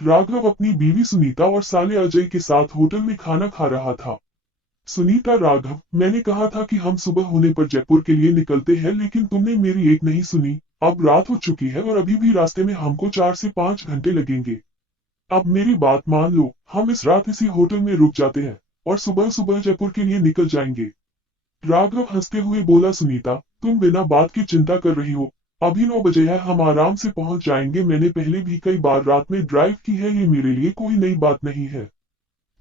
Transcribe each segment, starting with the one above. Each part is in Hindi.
राघव अपनी बीवी सुनीता और साले अजय के साथ होटल में खाना खा रहा था। सुनीता, राघव, मैंने कहा था कि हम सुबह होने पर जयपुर के लिए निकलते हैं, लेकिन तुमने मेरी एक नहीं सुनी। अब रात हो चुकी है और अभी भी रास्ते में हमको 4 से 5 घंटे लगेंगे। अब मेरी बात मान लो, हम इस रात इसी होटल में रुक जाते हैं और सुबह सुबह जयपुर के लिए निकल जाएंगे। राघव हंसते हुए बोला, सुनीता, तुम बिना बात की चिंता कर रही हो। अभी 9 बजे है, हम आराम से पहुंच जाएंगे। मैंने पहले भी कई बार रात में ड्राइव की है, ये मेरे लिए कोई नई बात नहीं है।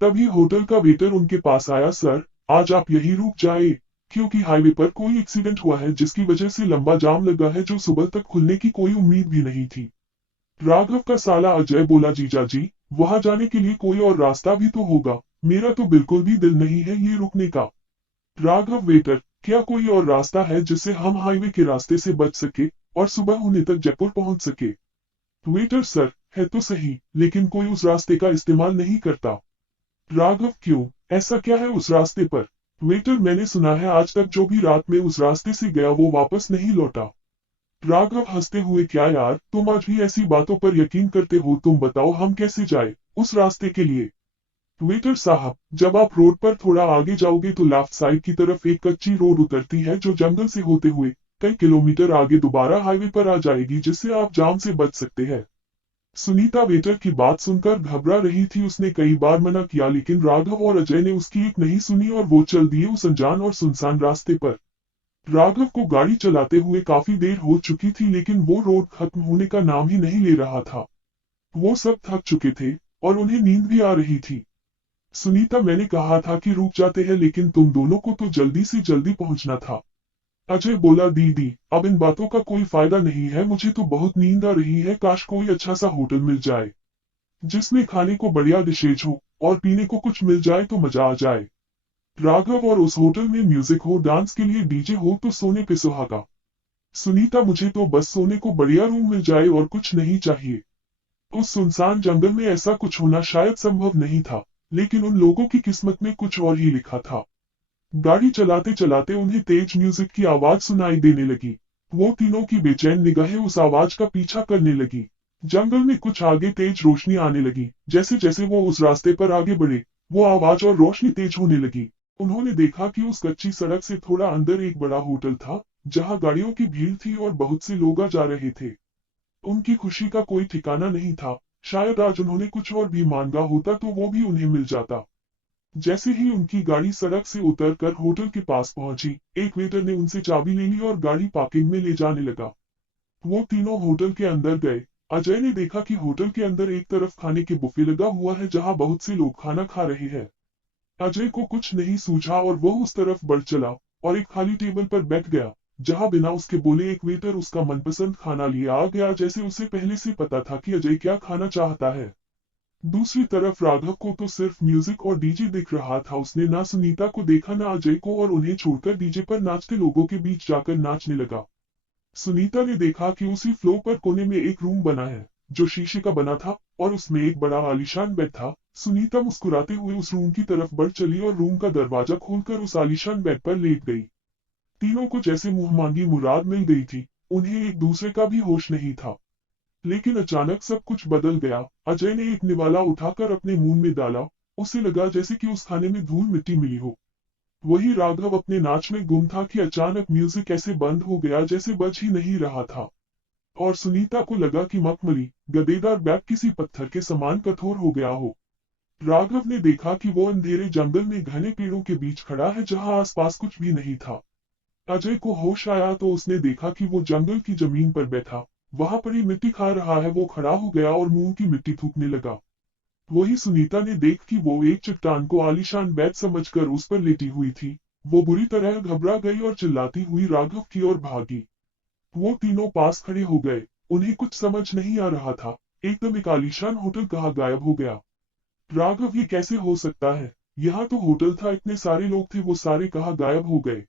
तभी होटल का वेटर उनके पास आया। सर, आज आप यहीं रुक जाए, क्योंकि हाईवे पर कोई एक्सीडेंट हुआ है जिसकी वजह से लंबा जाम लगा है, जो सुबह तक खुलने की कोई उम्मीद भी नहीं थी। राघव का साला अजय बोला, जीजा जी, वहां जाने के लिए कोई और रास्ता भी तो होगा। मेरा तो बिल्कुल भी दिल नहीं है ये रुकने का। राघव, वेटर, क्या कोई और रास्ता है जिससे हम हाईवे के रास्ते से बच सके और सुबह होने तक जयपुर पहुंच सके? वेटर, सर, है तो सही, लेकिन कोई उस रास्ते का इस्तेमाल नहीं करता। राघव, क्यों? ऐसा क्या है उस रास्ते पर? वेटर, मैंने सुना है आज तक जो भी रात में उस रास्ते से गया वो वापस नहीं लौटा। राघव हंसते हुए, क्या यार, तुम आज भी ऐसी बातों पर यकीन करते हो? तुम बताओ, हम कैसे जाए उस रास्ते के लिए? वेटर साहब, जब आप रोड पर थोड़ा आगे जाओगे तो लेफ्ट साइड की तरफ एक कच्ची रोड उतरती है, जो जंगल से होते हुए कई किलोमीटर आगे दोबारा हाईवे पर आ जाएगी, जिससे आप जाम से बच सकते हैं। सुनीता वेटर की बात सुनकर घबरा रही थी। उसने कई बार मना किया, लेकिन राघव और अजय ने उसकी एक नहीं सुनी और वो चल दिए उस अनजान और सुनसान रास्ते पर। राघव को गाड़ी चलाते हुए काफी देर हो चुकी थी, लेकिन वो रोड खत्म होने का नाम ही नहीं ले रहा था। वो सब थक चुके थे और उन्हें नींद भी आ रही थी। सुनीता, मैंने कहा था कि रुक जाते हैं, लेकिन तुम दोनों को तो जल्दी से जल्दी पहुंचना था। अजय बोला, दीदी, अब इन बातों का कोई फायदा नहीं है, मुझे तो बहुत नींद आ रही है। काश कोई अच्छा सा होटल मिल जाए जिसमें खाने को बढ़िया डिशेज हो और पीने को कुछ मिल जाए तो मजा आ जाए। राघव, और उस होटल में म्यूजिक हो, डांस के लिए डीजे हो तो सोने पे सुहागा। सुनीता, मुझे तो बस सोने को बढ़िया रूम मिल जाए और कुछ नहीं चाहिए। उस सुनसान जंगल में ऐसा कुछ होना शायद संभव नहीं था, लेकिन उन लोगों की किस्मत में कुछ और ही लिखा था। गाड़ी चलाते चलाते उन्हें तेज म्यूजिक की आवाज सुनाई देने लगी। वो तीनों की बेचैन निगाहें उस आवाज का पीछा करने लगी। जंगल में कुछ आगे तेज रोशनी आने लगी। जैसे जैसे वो उस रास्ते पर आगे बढ़े, वो आवाज और रोशनी तेज होने लगी। उन्होंने देखा कि उस कच्ची सड़क से थोड़ा अंदर एक बड़ा होटल था, जहां गाड़ियों की भीड़ थी और बहुत से लोग आ जा रहे थे। उनकी खुशी का कोई ठिकाना नहीं था। शायद आज उन्होंने कुछ और भी मांगा होता तो वो भी उन्हें मिल जाता। जैसे ही उनकी गाड़ी सड़क से उतरकर होटल के पास पहुंची, एक वेटर ने उनसे चाबी ले ली और गाड़ी पार्किंग में ले जाने लगा। वो तीनों होटल के अंदर गए। अजय ने देखा कि होटल के अंदर एक तरफ खाने के बुफे लगा हुआ है, जहां बहुत से लोग खाना खा रहे हैं। अजय को कुछ नहीं सूझा और वो उस तरफ बढ़ चला और एक खाली टेबल पर बैठ गया, जहां बिना उसके बोले एक वेटर उसका मनपसंद खाना लिए आ गया, जैसे उसे पहले से पता था कि अजय क्या खाना चाहता है। दूसरी तरफ राघव को तो सिर्फ म्यूजिक और डीजे दिख रहा था। उसने ना सुनीता को देखा ना अजय को, और उन्हें छोड़कर डीजे पर नाचते लोगों के बीच जाकर नाचने लगा। सुनीता ने देखा कि उसी फ्लोर पर कोने में एक रूम बना है, जो शीशे का बना था और उसमें एक बड़ा आलीशान बेड था। सुनीता मुस्कुराते हुए उस रूम की तरफ बढ़ चली और रूम का दरवाजा खोलकर उस आलीशान बेड पर लेट गई। तीनों को जैसे मुंह मांगी मुराद मिल गई थी। उन्हें एक दूसरे का भी होश नहीं था। लेकिन अचानक सब कुछ बदल गया। अजय ने एक निवाला उठाकर अपने मुंह में डाला। उसे लगा जैसे कि उस खाने में धूल मिट्टी मिली हो। वही राघव अपने नाच में गुम था कि अचानक म्यूजिक ऐसे बंद हो गया जैसे बज ही नहीं रहा था। और सुनीता को लगा कि मखमली गदेदार बैग किसी पत्थर के समान कठोर हो गया हो। राघव ने देखा कि वो अंधेरे जंगल में घने पेड़ों के बीच खड़ा है, जहां आसपास कुछ भी नहीं था। अजय को होश आया तो उसने देखा कि वो जंगल की जमीन पर बैठा वहां पड़ी मिट्टी खा रहा है। वो खड़ा हो गया और मुंह की मिट्टी थूकने लगा। वही सुनीता ने देख कि वो एक चट्टान को आलीशान बेड समझकर उस पर लेटी हुई थी। वो बुरी तरह घबरा गई और चिल्लाती हुई राघव की ओर भागी। वो तीनों पास खड़े हो गए। उन्हें कुछ समझ नहीं आ रहा था। एकदम एक आलीशान होटल कहाँ गायब हो गया? राघव, ये कैसे हो सकता है? यहाँ तो होटल था, इतने सारे लोग थे, वो सारे कहाँ गायब हो गए?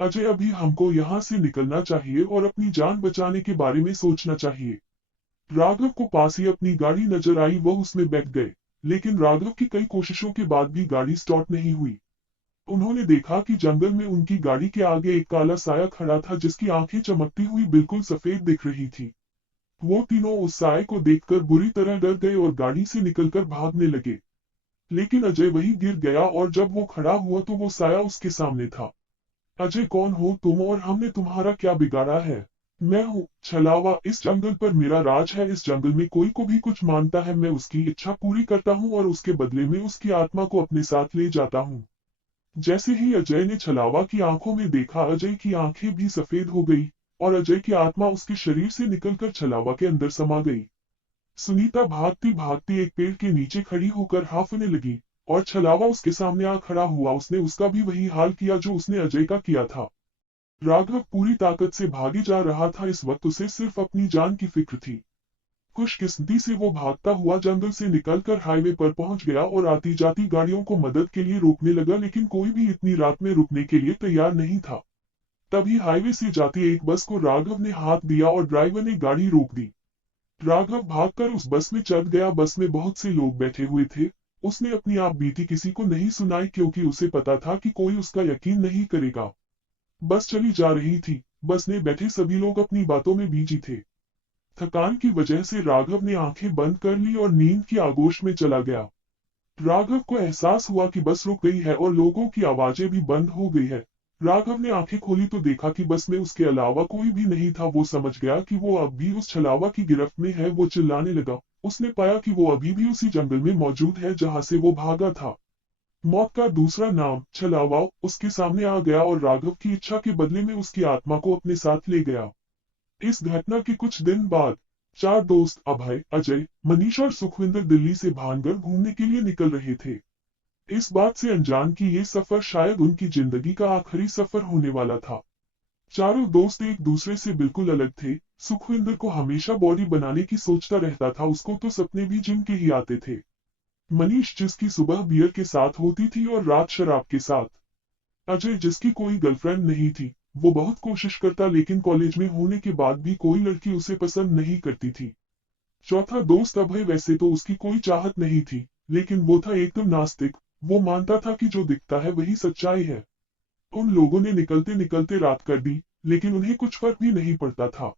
अजय, अभी हमको यहाँ से निकलना चाहिए और अपनी जान बचाने के बारे में सोचना चाहिए। राघव को पास ही अपनी गाड़ी नजर आई। वो उसमें बैठ गए, लेकिन राघव की कई कोशिशों के बाद भी गाड़ी स्टार्ट नहीं हुई। उन्होंने देखा कि जंगल में उनकी गाड़ी के आगे एक काला साया खड़ा था, जिसकी आंखें चमकती हुई बिल्कुल सफेद दिख रही थी। वो तीनों उस साय को देखकर बुरी तरह डर गए और गाड़ी से निकलकर भागने लगे। लेकिन अजय वहीं गिर गया और जब वो खड़ा हुआ तो वो साया उसके सामने था। अजय, कौन हो तुम और हमने तुम्हारा क्या बिगाड़ा है? मैं हूँ छलावा, इस जंगल पर मेरा राज है। इस जंगल में कोई को भी कुछ मानता है, मैं उसकी इच्छा पूरी करता हूँ और उसके बदले में उसकी आत्मा को अपने साथ ले जाता हूँ। जैसे ही अजय ने छलावा की आंखों में देखा, अजय की आंखें भी सफेद हो गई और अजय की आत्मा उसके शरीर से निकलकर छलावा के अंदर समा गई। सुनीता भागती भागती एक पेड़ के नीचे खड़ी होकर हांफने लगी और छलावा उसके सामने आ खड़ा हुआ। उसने उसका भी वही हाल किया जो उसने अजय का किया था। राघव पूरी ताकत से भागे जा रहा था। इस वक्त उसे सिर्फ अपनी जान की फिक्र थी। खुशकिस्मती से वो भागता हुआ जंगल से निकलकर हाईवे पर पहुंच गया और आती जाती गाड़ियों को मदद के लिए रोकने लगा, लेकिन कोई भी इतनी रात में रुकने के लिए तैयार नहीं था। तभी हाईवे से जाती एक बस को राघव ने हाथ दिया और ड्राइवर ने गाड़ी रोक दी। राघव भागकर उस बस में चढ़ गया। बस में बहुत से लोग बैठे हुए थे। उसने अपनी आप बीती किसी को नहीं सुनाई क्योंकि उसे पता था कि कोई उसका यकीन नहीं करेगा। बस चली जा रही थी। बस में बैठे सभी लोग अपनी बातों में बिजी थे। थकान की वजह से राघव ने आंखें बंद कर ली और नींद की आगोश में चला गया। राघव को एहसास हुआ कि बस रुक गई है और लोगों की आवाजें भी बंद हो गई है। राघव ने आंखें खोली तो देखा कि बस में उसके अलावा कोई भी नहीं था। वो समझ गया कि वो अब भी उस छलावा की गिरफ्त में है। वो चिल्लाने लगा। उसने पाया कि वो अभी भी उसी जंगल में मौजूद है जहां से वो भागा था। मौत का दूसरा नाम छलावा उसके सामने आ गया और राघव की इच्छा के बदले में उसकी आत्मा को अपने साथ ले गया। इस घटना के कुछ दिन बाद चार दोस्त अभय, अजय, मनीष और सुखविंदर दिल्ली से भानगढ़ घूमने के लिए निकल रहे थे। इस बात से अनजान कि ये सफर शायद उनकी जिंदगी का आखिरी सफर होने वाला था। चारों दोस्त एक दूसरे से बिल्कुल अलग थे। सुखविंदर को हमेशा बॉडी बनाने की सोचता रहता था। उसको तो सपने भी जिम के ही आते थे। मनीष, जिसकी सुबह बियर के साथ होती थी और रात शराब के साथ। अजय, जिसकी कोई गर्लफ्रेंड नहीं थी। वो बहुत कोशिश करता लेकिन कॉलेज में होने के बाद भी कोई लड़की उसे पसंद नहीं करती थी। चौथा दोस्त अभय, वैसे तो उसकी कोई चाहत नहीं थी, लेकिन वो था एकदम नास्तिक। वो मानता था कि जो दिखता है वही सच्चाई है। उन लोगों ने निकलते निकलते रात कर दी, लेकिन उन्हें कुछ फर्क भी नहीं पड़ता था।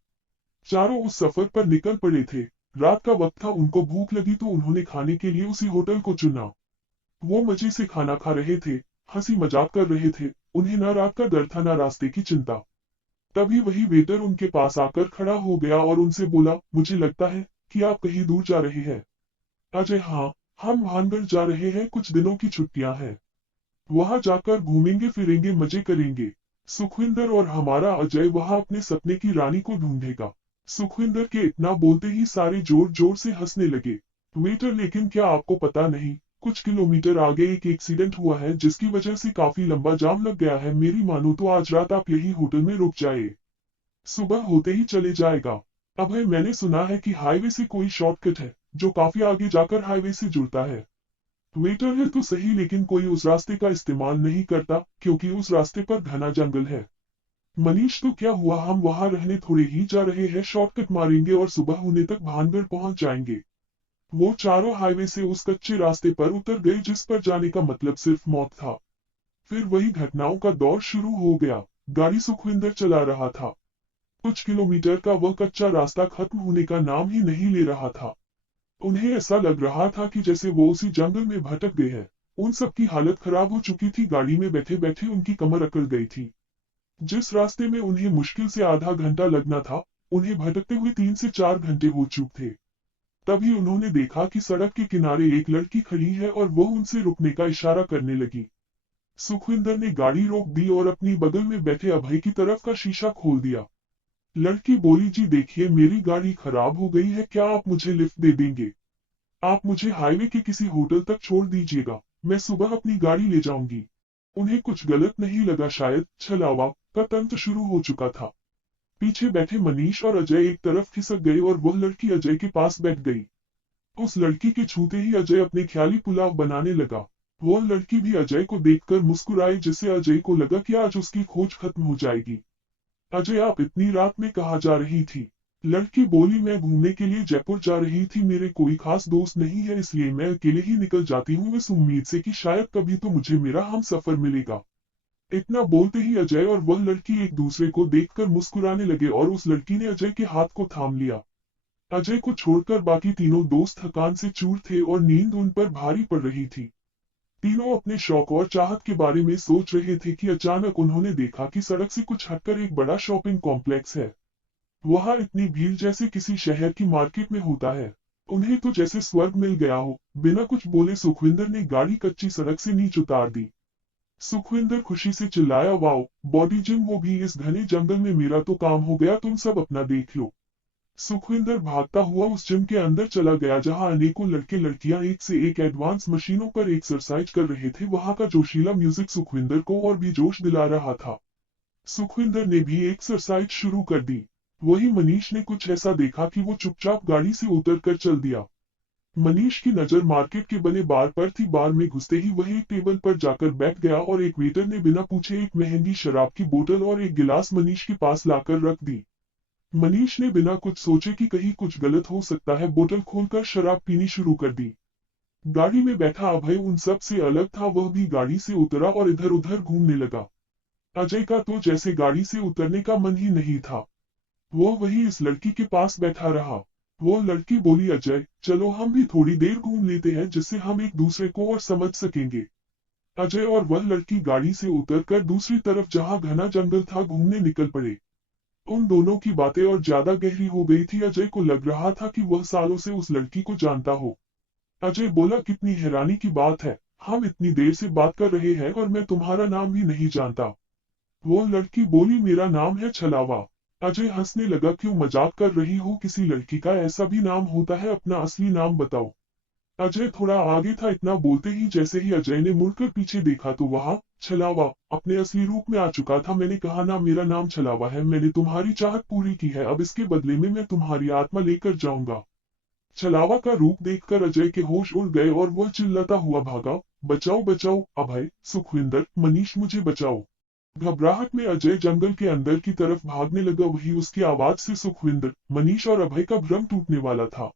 चारों उस सफर पर निकल पड़े थे। रात का वक्त था, उनको भूख लगी तो उन्होंने खाने के लिए उसी होटल को चुना। वो मजे से खाना खा रहे थे, हंसी मजाक कर रहे थे। उन्हें न रात का डर था न रास्ते की चिंता। तभी वही वेटर उनके पास आकर खड़ा हो गया और उनसे बोला, मुझे लगता है कि आप कहीं दूर जा रहे हैं। अजय, हाँ, हम भानगढ़ जा रहे हैं। कुछ दिनों की छुट्टियां हैं। वहां जाकर घूमेंगे फिरेंगे, मजे करेंगे। सुखविंदर, और हमारा अजय वहां अपने सपने की रानी को ढूंढेगा। सुखविंदर के इतना बोलते ही सारे जोर जोर से हंसने लगे। वेटर, लेकिन क्या आपको पता नहीं, कुछ किलोमीटर आगे एक एक्सीडेंट हुआ है जिसकी वजह से काफी लंबा जाम लग गया है। मेरी मानो तो आज रात आप यही होटल में रुक जाए, सुबह होते ही चले जाएगा। अभय, मैंने सुना है कि हाईवे से कोई शॉर्टकट है जो काफी आगे जाकर हाईवे से जुड़ता है। वेटर, है तो सही, लेकिन कोई उस रास्ते का इस्तेमाल नहीं करता क्योंकि उस रास्ते पर घना जंगल है। मनीष, तो क्या हुआ, हम वहां रहने थोड़े ही जा रहे हैं। शॉर्टकट मारेंगे और सुबह होने तक भानगढ़ पहुंच जाएंगे। वो चारों हाईवे से उस कच्चे रास्ते पर उतर गए जिस पर जाने का मतलब सिर्फ मौत था। फिर वही घटनाओं का दौर शुरू हो गया। गाड़ी सुखविंदर चला रहा था। कुछ किलोमीटर का वह कच्चा रास्ता खत्म होने का नाम ही नहीं ले रहा था। उन्हें ऐसा लग रहा था कि जैसे वो उसी जंगल में भटक गए हैं। उन सबकी हालत खराब हो चुकी थी। गाड़ी में बैठे बैठे उनकी कमर अकड़ गई थी। जिस रास्ते में उन्हें मुश्किल से आधा घंटा लगना था, उन्हें भटकते हुए 3 से 4 घंटे हो चुके थे। तभी उन्होंने देखा कि सड़क के किनारे एक लड़की खड़ी है और वो उनसे रुकने का इशारा करने लगी। सुखविंदर ने गाड़ी रोक दी और अपनी बगल में बैठे अभय की तरफ का शीशा खोल दिया। लड़की बोली, जी देखिए, मेरी गाड़ी खराब हो गई है, क्या आप मुझे लिफ्ट दे देंगे? आप मुझे हाईवे के किसी होटल तक छोड़ दीजिएगा, मैं सुबह अपनी गाड़ी ले जाऊंगी। उन्हें कुछ गलत नहीं लगा, शायद छलावा का तंत्र शुरू हो चुका था। पीछे बैठे मनीष और अजय एक तरफ खिसक गए और वह लड़की अजय के पास बैठ गई। उस लड़की के छूते ही अजय अपने ख्याली पुलाव बनाने लगा। वो लड़की भी अजय को देखकर मुस्कुराई, जिससे अजय को लगा कि आज उसकी खोज खत्म हो जाएगी। अजय, आप इतनी रात में कहाँ जा रही थी? लड़की बोली, मैं घूमने के लिए जयपुर जा रही थी। मेरे कोई खास दोस्त नहीं है, इसलिए मैं अकेले ही निकल जाती हूँ, इस उम्मीद से कि शायद कभी तो मुझे मेरा हमसफर मिलेगा। इतना बोलते ही अजय और वह लड़की एक दूसरे को देखकर मुस्कुराने लगे और उस लड़की ने अजय के हाथ को थाम लिया। अजय को छोड़कर बाकी तीनों दोस्त थकान से चूर थे और नींद उन पर भारी पड़ रही थी। तीनों अपने शौक और चाहत के बारे में सोच रहे थे कि अचानक उन्होंने देखा कि सड़क से कुछ हटकर एक बड़ा शॉपिंग कॉम्प्लेक्स है। वहां इतनी भीड़ जैसे किसी शहर की मार्केट में होता है। उन्हें तो जैसे स्वर्ग मिल गया हो। बिना कुछ बोले सुखविंदर ने गाड़ी कच्ची सड़क से नीचे उतार दी। सुखविंदर खुशी से चिल्लाया, वाओ, बॉडी जिम, वो भी इस घने जंगल में। मेरा तो काम हो गया, तुम सब अपना देख लो। सुखविंदर भागता हुआ उस जिम के अंदर चला गया जहां अनेकों लड़के लड़कियां एक से एक एडवांस मशीनों पर एक्सरसाइज कर रहे थे। वहां का जोशीला म्यूजिक सुखविंदर को और भी जोश दिला रहा था। सुखविंदर ने भी एक्सरसाइज शुरू कर दी। वही मनीष ने कुछ ऐसा देखा कि वो चुपचाप गाड़ी से उतर कर चल दिया। मनीष की नजर मार्केट के बने बार पर थी। बार में घुसते ही वह एक टेबल पर जाकर बैठ गया और एक वेटर ने बिना पूछे एक महंगी शराब की बोतल और एक गिलास मनीष के पास लाकर रख दी। मनीष ने बिना कुछ सोचे कि कहीं कुछ गलत हो सकता है, बोतल खोलकर शराब पीनी शुरू कर दी। गाड़ी में बैठा अभय उन सब से अलग था। वह भी गाड़ी से उतरा और इधर उधर घूमने लगा। अजय का तो जैसे गाड़ी से उतरने का मन ही नहीं था। वो वही इस लड़की के पास बैठा रहा। वो लड़की बोली, अजय चलो हम भी थोड़ी देर घूम लेते हैं जिससे हम एक दूसरे को और समझ सकेंगे। अजय और वह लड़की गाड़ी से उतरकर दूसरी तरफ जहां घना जंगल था घूमने निकल पड़े। उन दोनों की बातें और ज्यादा गहरी हो गई थी। अजय को लग रहा था कि वह सालों से उस लड़की को जानता हो। अजय बोला, कितनी हैरानी की बात है, हम इतनी देर से बात कर रहे हैं और मैं तुम्हारा नाम भी नहीं जानता। वो लड़की बोली, मेरा नाम है छलावा। अजय हंसने लगा, क्यों मजाक कर रही हो, किसी लड़की का ऐसा भी नाम होता है, अपना असली नाम बताओ। अजय थोड़ा आगे था। इतना बोलते ही जैसे ही अजय ने मुड़कर पीछे देखा तो वहां छलावा अपने असली रूप में आ चुका था। मैंने कहा ना, मेरा नाम छलावा है, मैंने तुम्हारी चाहत पूरी की है, अब इसके बदले में मैं तुम्हारी आत्मा लेकर जाऊंगा। छलावा का रूप देखकर अजय के होश उड़ गए और वह चिल्लाता हुआ भागा, बचाओ बचाओ, अभय, सुखविंदर, मनीष, मुझे बचाओ। घबराहट में अजय जंगल के अंदर की तरफ भागने लगा। वही उसकी आवाज से सुखविंदर, मनीष और अभय का भ्रम टूटने वाला था।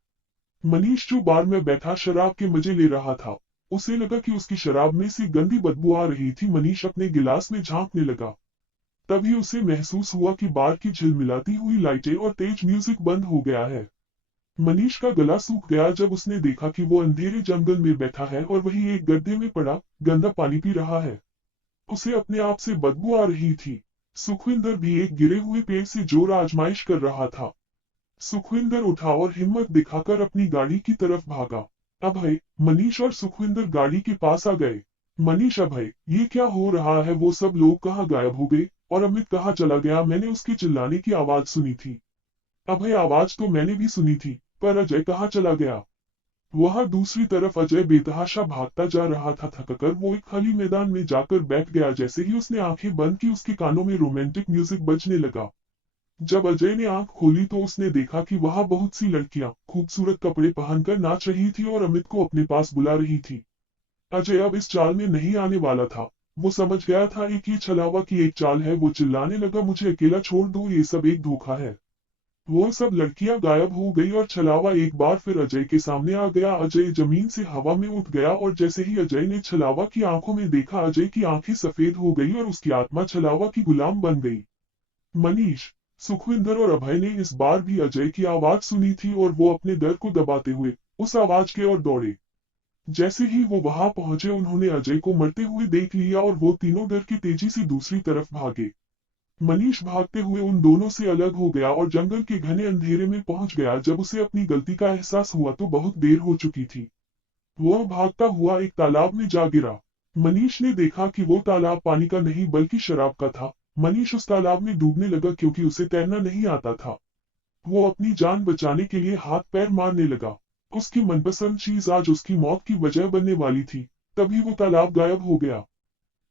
मनीष जो बार में बैठा शराब के मजे ले रहा था, उसे लगा कि उसकी शराब में से गंदी बदबू आ रही थी। मनीष अपने गिलास में झांकने लगा। तभी उसे महसूस हुआ कि बार की झिलमिलाती हुई लाइटें और तेज म्यूजिक बंद हो गया है। मनीष का गला सूख गया जब उसने देखा कि वो अंधेरे जंगल में बैठा है और वही एक गड्ढे में पड़ा गंदा पानी पी रहा है। उसे अपने आप से बदबू आ रही थी। सुखविंदर भी एक गिरे हुए पेड़ से जोर आजमाइश कर रहा था। सुखविंदर उठा और हिम्मत दिखाकर अपनी गाड़ी की तरफ भागा। अभय, मनीष और सुखविंदर गाड़ी के पास आ गए। मनीष, अभय, ये क्या हो रहा है, वो सब लोग कहाँ गायब हो गए और अमित कहाँ चला गया, मैंने उसके चिल्लाने की आवाज सुनी थी। अभय, आवाज तो मैंने भी सुनी थी, पर अजय कहाँ चला गया। वहां दूसरी तरफ अजय बेतहाशा भागता जा रहा था। थककर वो एक खाली मैदान में जाकर बैठ गया। जैसे ही उसने आंखें बंद की उसके कानों में रोमांटिक म्यूजिक बजने लगा। जब अजय ने आंख खोली तो उसने देखा कि वहां बहुत सी लड़कियां खूबसूरत कपड़े पहनकर नाच रही थी और अमित को अपने पास बुला रही थी। अजय अब इस चाल में नहीं आने वाला था। वो समझ गया था एक ये छलावा की एक चाल है। वो चिल्लाने लगा, मुझे अकेला छोड़ दो, ये सब एक धोखा है। वो सब लड़कियां गायब हो गई और छलावा एक बार फिर अजय के सामने आ गया। अजय जमीन से हवा में उठ गया और जैसे ही अजय ने छलावा की आंखों में देखा, अजय की आंखें सफेद हो गई और उसकी आत्मा छलावा की गुलाम बन गई। मनीष, सुखविंदर और अभय ने इस बार भी अजय की आवाज सुनी थी और वो अपने डर को दबाते हुए उस आवाज के ओर दौड़े। जैसे ही वो वहां पहुंचे उन्होंने अजय को मरते हुए देख लिया और वो तीनों डर की तेजी से दूसरी तरफ भागे। मनीष भागते हुए उन दोनों से अलग हो गया और जंगल के घने अंधेरे में पहुंच गया। जब उसे अपनी गलती का एहसास हुआ तो बहुत देर हो चुकी थी। वह भागता हुआ एक तालाब में जा गिरा। मनीष ने देखा कि वो तालाब पानी का नहीं बल्कि शराब का था। मनीष उस तालाब में डूबने लगा क्योंकि उसे तैरना नहीं आता था। वो अपनी जान बचाने के लिए हाथ पैर मारने लगा। उसकी मनपसंद चीज आज उसकी मौत की वजह बनने वाली थी। तभी वो तालाब गायब हो गया।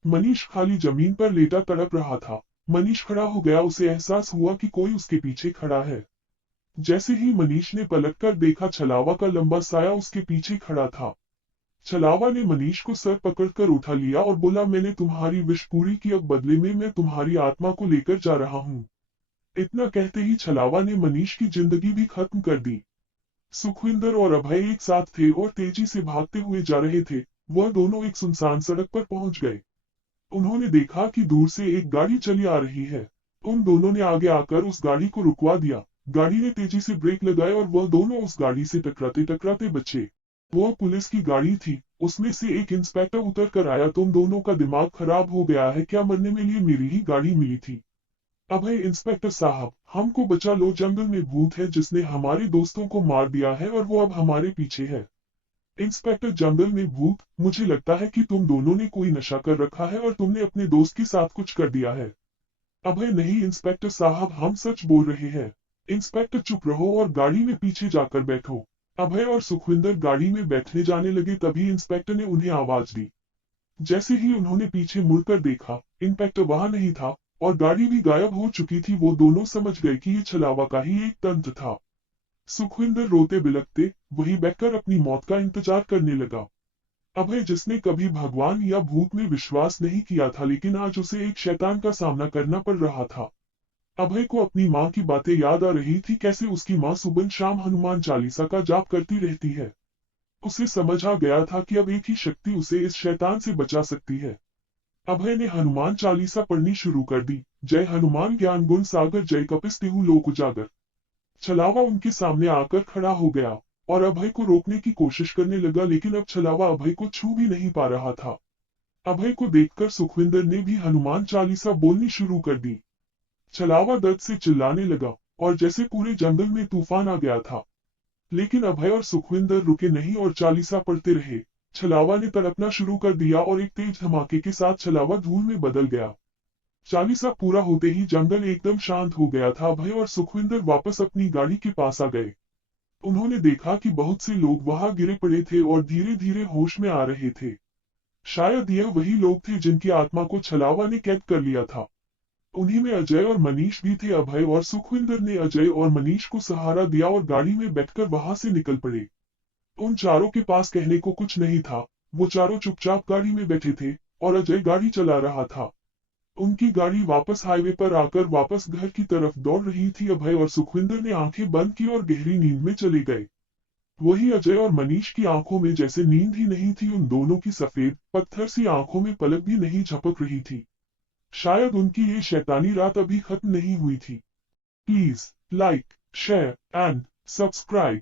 मनीष खाली जमीन पर लेटा तड़प रहा था। मनीष खड़ा हो गया। उसे एहसास हुआ कि कोई उसके पीछे खड़ा है। जैसे ही मनीष ने पलटकर देखा, छलावा का लंबा साया उसके पीछे खड़ा था। छलावा ने मनीष को सर पकड़कर उठा लिया और बोला, मैंने तुम्हारी विश पूरी की, अब बदले में मैं तुम्हारी आत्मा को लेकर जा रहा हूँ। इतना कहते ही छलावा ने मनीष की जिंदगी भी खत्म कर दी। सुखविंदर और अभय एक साथ थे और तेजी से भागते हुए जा रहे थे। वह दोनों एक सुनसान सड़क पर पहुंच गए। उन्होंने देखा कि दूर से एक गाड़ी चली आ रही है। उन दोनों ने आगे आकर उस गाड़ी को रुकवा दिया। गाड़ी ने तेजी से ब्रेक लगाए और वह दोनों उस गाड़ी से टकराते टकराते बचे। वह पुलिस की गाड़ी थी। उसमें से एक इंस्पेक्टर उतर कर आया। तुम दोनों का दिमाग खराब हो गया है क्या? मरने में लिए मेरी ही गाड़ी मिली थी। अभय, इंस्पेक्टर साहब, हमको बचा लो, जंगल में भूत है जिसने हमारे दोस्तों को मार दिया है और वो अब हमारे पीछे है। इंस्पेक्टर, जंगल में भूत? मुझे लगता है कि तुम दोनों ने कोई नशा कर रखा है और तुमने अपने दोस्त के साथ कुछ कर दिया है। अभय, नहीं इंस्पेक्टर साहब, हम सच बोल रहे हैं। इंस्पेक्टर, चुप रहो और गाड़ी में पीछे जाकर बैठो। अभय और सुखविंदर गाड़ी में बैठने जाने लगे, तभी इंस्पेक्टर ने उन्हें आवाज दी। जैसे ही उन्होंने पीछे मुड़कर देखा, इंस्पेक्टर वहां नहीं था और गाड़ी भी गायब हो चुकी थी। वो दोनों समझ गए कि ये छलावा का ही एक तंत्र था। सुखविंदर रोते बिलखते वहीं बैठकर अपनी मौत का इंतजार करने लगा। अभय, जिसने कभी भगवान या भूत में विश्वास नहीं किया था, लेकिन आज उसे एक शैतान का सामना करना पड़ रहा था। अभय को अपनी माँ की बातें याद आ रही थी, कैसे उसकी माँ सुबह शाम हनुमान चालीसा का जाप करती रहती है। उसे समझ आ गया था कि अब एक ही शक्ति उसे इस शैतान से बचा सकती है। अभय ने हनुमान चालीसा पढ़नी शुरू कर दी। जय हनुमान ज्ञान गुण सागर, जय कपिस्तिहु लोक उजागर। छलावा उनके सामने आकर खड़ा हो गया और अभय को रोकने की कोशिश करने लगा, लेकिन अब छलावा अभय को छू भी नहीं पा रहा था। अभय को देखकर सुखविंदर ने भी हनुमान चालीसा बोलनी शुरू कर दी। छलावा दर्द से चिल्लाने लगा और जैसे पूरे जंगल में तूफान आ गया था। लेकिन अभय और सुखविंदर रुके नहीं और चालीसा पढ़ते रहे। छलावा ने तड़पना शुरू कर दिया और एक तेज धमाके के साथ छलावा धूल में बदल गया। चालीसा पूरा होते ही जंगल एकदम शांत हो गया था। अभय और सुखविंदर वापस अपनी गाड़ी के पास आ गए। उन्होंने देखा कि बहुत से लोग वहां गिरे पड़े थे और धीरे धीरे होश में आ रहे थे। शायद यह वही लोग थे जिनकी आत्मा को छलावा ने कैद कर लिया था। उन्हीं में अजय और मनीष भी थे। अभय और सुखविंदर ने अजय और मनीष को सहारा दिया और गाड़ी में बैठकर वहां से निकल पड़े। उन चारों के पास कहने को कुछ नहीं था। वो चारों चुपचाप गाड़ी में बैठे थे और अजय गाड़ी चला रहा था। उनकी गाड़ी वापस हाईवे पर आकर वापस घर की तरफ दौड़ रही थी। अभय और सुखविंदर ने आंखें बंद की और गहरी नींद में चले गए। वही अजय और मनीष की आंखों में जैसे नींद ही नहीं थी। उन दोनों की सफेद पत्थर सी आंखों में पलक भी नहीं झपक रही थी। शायद उनकी ये शैतानी रात अभी खत्म नहीं हुई थी। Please like, share and subscribe.